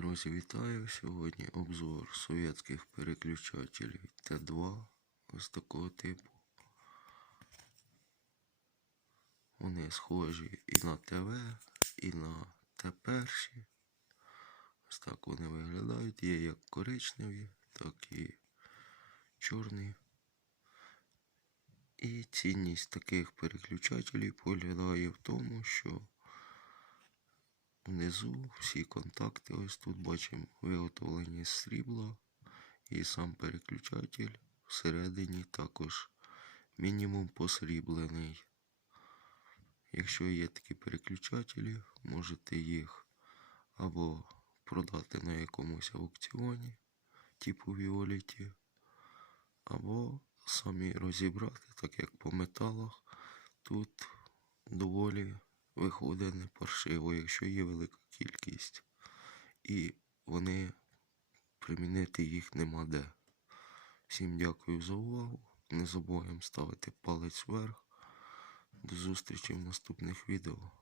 Друзі, вітаю! Сьогодні обзор совєтських переключателів Т2 ось такого типу. Вони схожі і на ТВ, і на Т1. Ось так вони виглядають. Є як коричневі, так і чорні. І цінність таких переключателів полягає в тому, що Внизу всі контакти, ось тут бачимо виготовлені з срібла і сам переключатель всередині також мінімум посріблений. Якщо є такі переключателі, можете їх або продати на якомусь аукціоні, типу Віоліті, або самі розібрати, так як по металах. Тут доволі виходить не паршиво, якщо є велика кількість. І вони примінити їх нема де. Всім дякую за увагу. Не забуваємо ставити палець вверх. До зустрічі в наступних відео.